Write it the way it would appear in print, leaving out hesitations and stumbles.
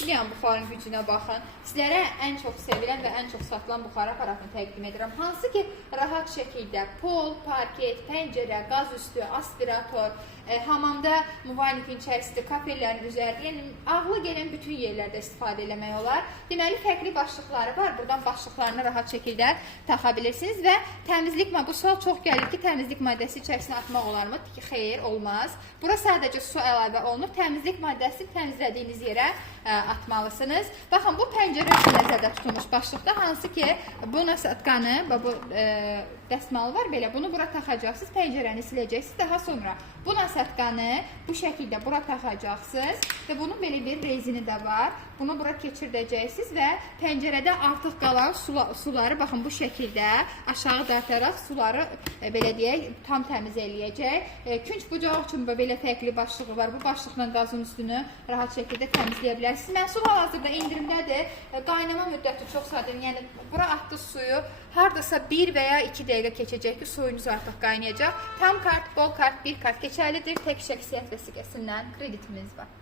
İstəyən buxarın gücünə baxın. Sizlərə ən çox sevilən və ən çox satılan buxar aparatını təqdim edirəm. Hansı ki, rahat şəkildə pol, parket, pəncərə, qaz üstü, aspirator, hamamda müvaynifin içərisində, kafellərin üzərində, yəni ağlı gələn bütün yerlərdə istifadə eləmək olar. Deməli, fərqli başlıqları var. Buradan başlıqlarını rahat şəkildə taxa bilirsiniz və təmizlik, bu sual çox gəlir ki, təmizlik maddəsi içərisinə atmaq olarmı? Xeyr, olmaz. Bura sadəcə su əlavə olunur. Təmizlik maddəsini təmizlədiyiniz yerə atmalısınız. Baxın, bu pəncərə üçün nəzərdə tutulmuş başlıqda, hansı ki, bu nasatqanı, bu dəsmal var belə, bunu bura taxacaqsınız, pəncərəni siləcəksiniz. Daha sonra bu nasatqanı bu şəkildə bura taxacaqsınız və bunun belə bir rezini də var. Bunu bura keçirdəcəksiniz və pəncərədə artıq qalan suları baxın bu şəkildə aşağı dartaraq suları belə deyək tam təmiz eləyəcək. Künc bucağı üçün belə fərqli başlığı var. Bu başlıqla qazın üstünü rahat şəkildə təmizləyə bilərsiniz. Məhsul hal-hazırda endirimdədir. Qaynama müddəti çox sadə. Yəni bura atdığınız suyu hardasa 1 və ya 2 dəqiqə keçəcək ki, suyunuz artıq qaynayacaq. Tam kart, bol kart, bir kart keçərlidir. Tək şəxsiyyət vəsiqəsindən kreditimiz var.